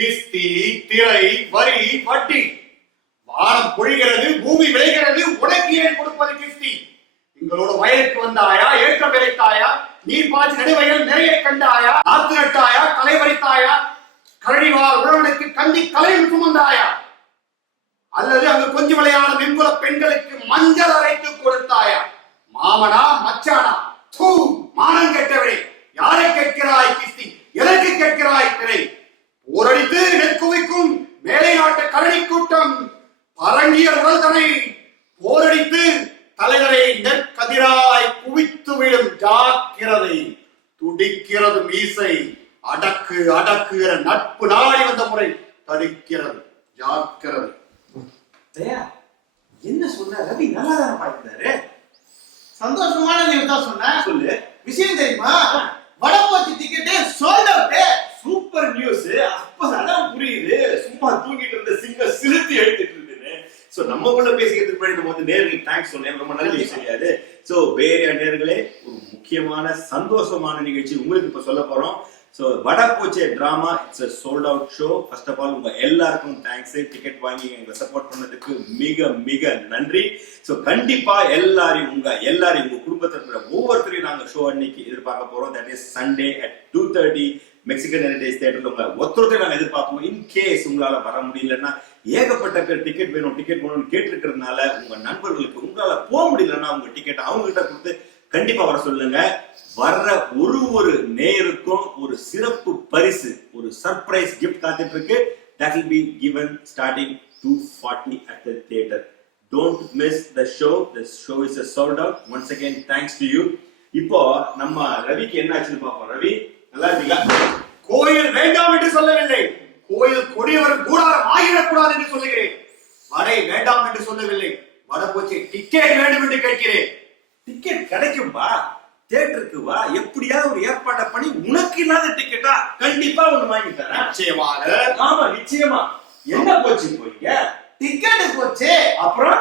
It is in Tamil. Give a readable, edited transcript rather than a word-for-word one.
கிஸ்தி, திரை, வரி, வட்டி. வானம் பொழிகிறது, பூமி விளைகிறது, உனக்கு ஏன் கொடுப்பது கிஸ்தி? எங்களோட வயலுக்கு வந்தாயா, ஏற்றம் விளைத்தாயா, நீர் பாய்ச்சி நடுவயல் நிறைய கண்டாயா, நாத்து நட்டாயா, களை வரைத்தாயா, கழனிவார் உழவனுக்கு கந்தி கலையும் சுமந்தாயா, அல்லது அங்கு கொஞ்சம் விளையாட வெண்குல பெண்களுக்கு மஞ்சள் அரைத்து கொடுத்தாயா? மாமனா மச்சானா? மானம் கெட்டவரே, யாரை கேட்கிறாய் கிஸ்தி? எதற்கு கேட்கிறாய் திரை? போரடித்து நெற்குவிக்கும் மேலை நாட்டு கழனி கூட்டம் பரங்கிய உடல்தனை போரடித்து தலைவரை நெற்கதிராய் குவித்து விடும். ஜாக்கிரதை, துடிக்கிறது மீசை. அடக்கு அடக்குகிற நட்பு நாடி வந்த முறை தடுக்கிறது. ஜாக்கிரதை. என்ன சொன்ன? ரவி நல்லா தானே பாய்க்கிறாரு. சந்தோஷமான நியூஸ் தான் சொன்ன. சொல்லு. விஷயம் தெரியுமா? வடபோச்சு ticket sold out. Super news. அப்பதான் புரியுது. சும்மா தூங்கிட்டு இருந்த சிங்க சிறுத்தி எடுத்துட்டு இருந்தேன். சோ நம்மக்குள்ள பேசிக்கிறதுக்கு முன்னாடி நம்ம வந்து நேர்களுக்கு தேங்க்ஸ் சொன்னேன். ரொம்ப நல்ல விஷயம் கிடையாது. சோ வேற நேர்களே, ஒரு முக்கியமான சந்தோஷமான நிகழ்ச்சி உங்களுக்கு இப்ப சொல்ல போறோம். So Vadapochche drama it's a sold out show. First of all உங்க எல்லாருக்கும் தேங்க்ஸ். டிக்கெட் வாங்கி எங்களை சப்போர்ட் பண்ணதுக்கு மிக மிக நன்றி. சோ கண்டிப்பா எல்லாரையும் உங்க குடும்பத்துல இருக்கிற ஒவ்வொருத்தரையும் நாங்க ஷோ அன்னைக்கு எதிர்பார்க்க போறோம். That is Sunday at 2:30 Mexican heritage தியேட்டர்ல உங்க ஒருத்தரையும் நாங்க எதிர்பார்ப்போம். இன் கேஸ் உங்களால வர முடியலன்னா, ஏகப்பட்ட பேர் டிக்கெட் வேணும்னு கேட்டிருக்கிறதுனால உங்க நண்பர்களுக்கு உங்களால போக முடியலன்னா உங்க டிக்கெட் அவங்க கிட்ட கொடுத்து கண்டிப்பா வர சொல்லுங்க. வர்ற ஒரு நேயருக்கும் ஒரு சிறப்பு பரிசு, ஒரு சர்ப்ரைஸ் கிஃப்ட் காத்துட்டு இருக்கு. That will be given starting 2:40 at the theater. Don't miss the show. The show is a sold out. Once again, thanks to you. இப்போ நம்ம ரவிக்கு என்ன ஆச்சுன்னு பாப்போம். ரவி நல்லா இருக்கீங்களா? கோயில் வேண்டாம் என்று சொல்லவில்லை, கோயில் கொடியவர் கூடாரம் ஆகிடக்கூடாது என்று சொல்லுகிறேன். வரை வேண்டாம் என்று சொல்லவில்லை, வடபோச்சே டிக்கெட் வேண்டும் என்று கேட்கிறேன். டிக்கெட் கிடைக்கும்பா, தியேட்டருக்கு வா. எப்படியாவது ஒரு ஏற்பாட்டை பண்ணி உனக்கு இல்லாத டிக்கெட்டா கண்டிப்பா ஒண்ணு வாங்கி தரேன். நிச்சயமாக. ஆமா நிச்சயமா. என்ன போச்சு போறீங்க? டிக்கெட் போச்சு. அப்புறம்